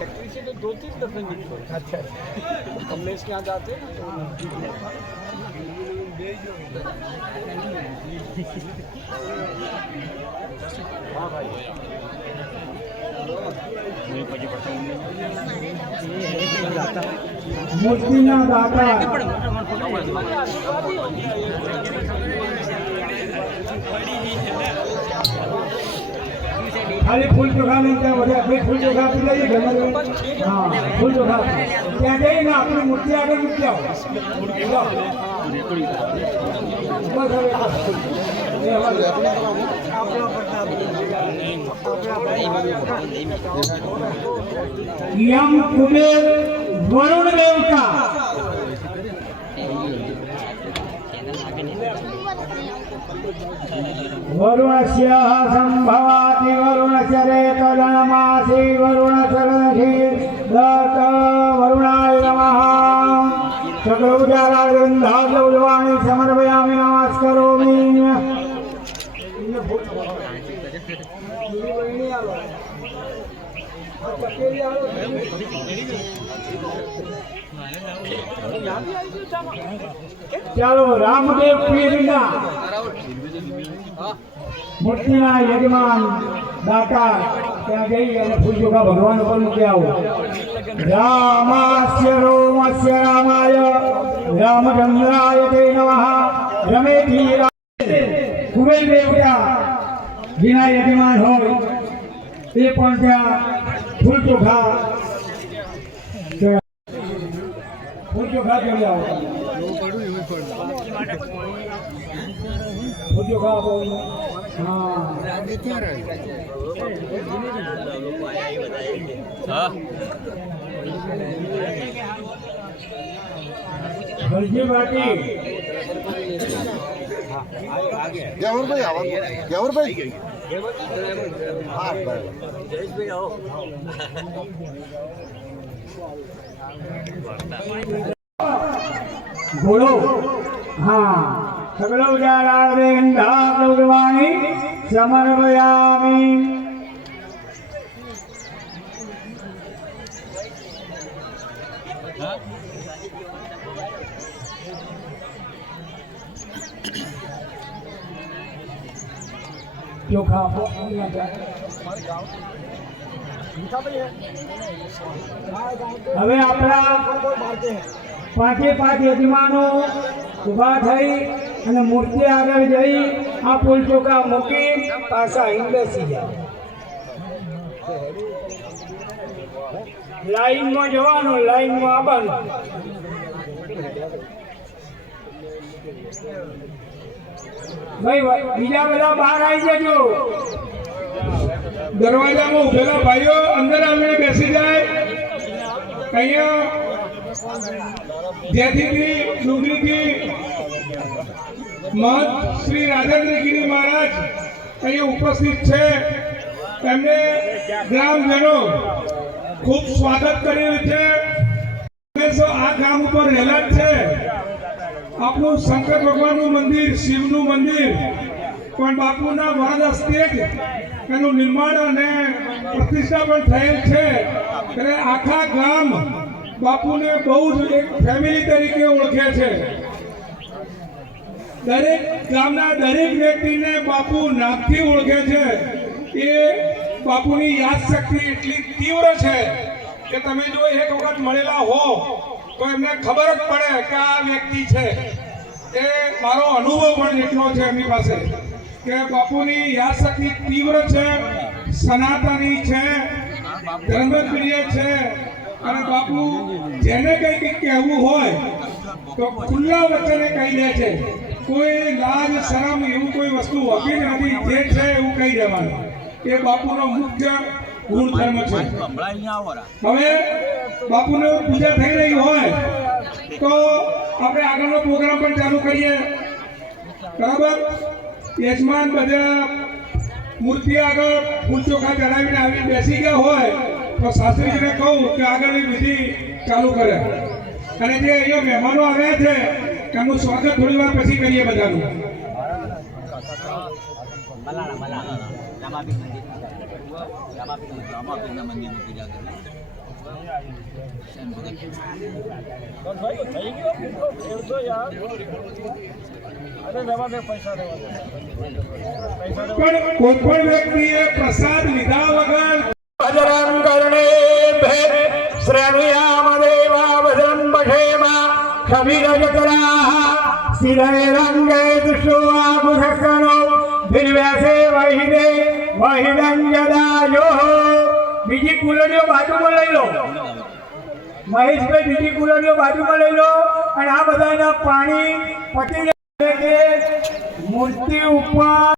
Factory से तो दो तीन दफे निकले अच्छा, अच्छा। हमने इसके यहाँ जाते हैं तो बड़ी जी है। ખાલી ફૂલ ચોખા નહીં ત્યાં બધા આપણે ફૂલ ચોખા આપી દઈએ ઘરમાં હા ફૂલ ચોખા. ત્યાં જઈને આપણી મૂર્તિ આગળ મૂકી આવો યમ કુબેર વરુણ દેવતા. રેતજનમાસી વરુણસરણસી દત્ત વરુણાય નમઃ સકલ ઉજારા ગંધાજ ઉજવાણી સમર્પયામિ નમસ્કરોમિ ચાલો, રામદેવ પીરના મૂર્તિના યજમાન દાતા ત્યાં જઈ અને ફૂલચોખા ભગવાન પર મૂકી આવો. રામાસ્ય, રોમસ્ય, રામાય, રામચંદ્રાય તે નમઃ. રમેથી કુબેર દેવતા, જેના યજમાન હોય એ પણ ત્યાં ફૂલચોખા ફૂલચોખા કરી આવો ફૂલચોખા આપો હા. હરજી બાટી ગેવરભાઈ આવો ગેવરભાઈ? હા. બરાબર હા ઉજારા વેંધા પ્રભુવાણી સમર્પયામિ. ચોખા હવે આપણા પાંચે પાંચ યજમાનો ઊભા થઈ અને મૂર્તિ આગળ જઈ આ ફૂલ ચોખા મૂકી પાછા અહીં બેસી જાય લાઈનમાં જવાનું, લાઈનમાં આવવાનું. બીજા બધા બહાર આવી જજો. દરવાજામાં ઉભેલા ભાઈઓ, અંદર આવીને બેસી જાય. અહીંયા જેથી ડુંગળીથી મહંત શ્રી રાજેન્દ્રગીરી મહારાજ અહીંયા ઉપસ્થિત છે. એમને ગ્રામજનો ખૂબ સ્વાગત કર્યું છે. આ ગામ ઉપર રહેલા છે. આપણું શંકર ભગવાનનું મંદિર, શિવનું મંદિર, પણ બાપુના વરદ હસ્તે એનું નિર્માણ અને પ્રતિષ્ઠા પણ થયેલ છે. અને આખા ગામ બાપુને બહુ જ એક ફેમિલી તરીકે ઓળખે છે. દરેક ગામના દરેક વ્યક્તિને બાપુ નામથી ઓળખે છે. એ બાપુની યાદશક્તિ એટલી તીવ્ર છે કે તમે જો એક વખત મળેલા હો તો એમને ખબર જ પડે કે આ વ્યક્તિ છે. એ મારો અનુભવ પણ એટલો છે એમની પાસે કે બાપુની યાદશક્તિ તીવ્ર છે, સનાતની છે, ધર્મપ્રિય છે. અને બાપુ જેને કંઈક કહેવું હોય તો ખુલ્લા વચને કહી દે છે. કોઈ લાજ, શરમ એવું કોઈ વસ્તુ હોતી નથી, જે છે એવું કહી દેવાનું. એ બાપુનો મુખ્ય ગુણધર્મ છે. હવે બાપુને પૂજા થઈ રહી હોય તો આપણે આગળનો પ્રોગ્રામ પણ ચાલુ કરીએ. બરાબર? યજમાન બધા મૂર્તિ આગળ ફૂલ ચોખા ચડાવીને આવી બેસી ગયા હોય તો શાસ્ત્રીજીને કહું કે આગળની વિધિ ચાલુ કરે. અને જે અહીંયા મહેમાનો આવ્યા છે એમનું સ્વાગત થોડી વાર પછી કરીએ બધાનું. બસ ભાઈ પૈસા રહેવા દે પૈસા કોઈ પણ વ્યક્તિએ પ્રસાદ લીધા વગર ભજરં કરણે પઠેમા કવિરજકરાः શિરે રંગે આભુષકણો ભિર્વ્યાસે વહિદે વહિદં જદાયો બીજી કુલડીઓ બાજુમાં લઈ લો. મહેશભાઈ બીજી કુલડીઓ બાજુમાં લઈ લો. અને આ બધાના પાણી પતી જાય છે. મૂર્તિ ઉપર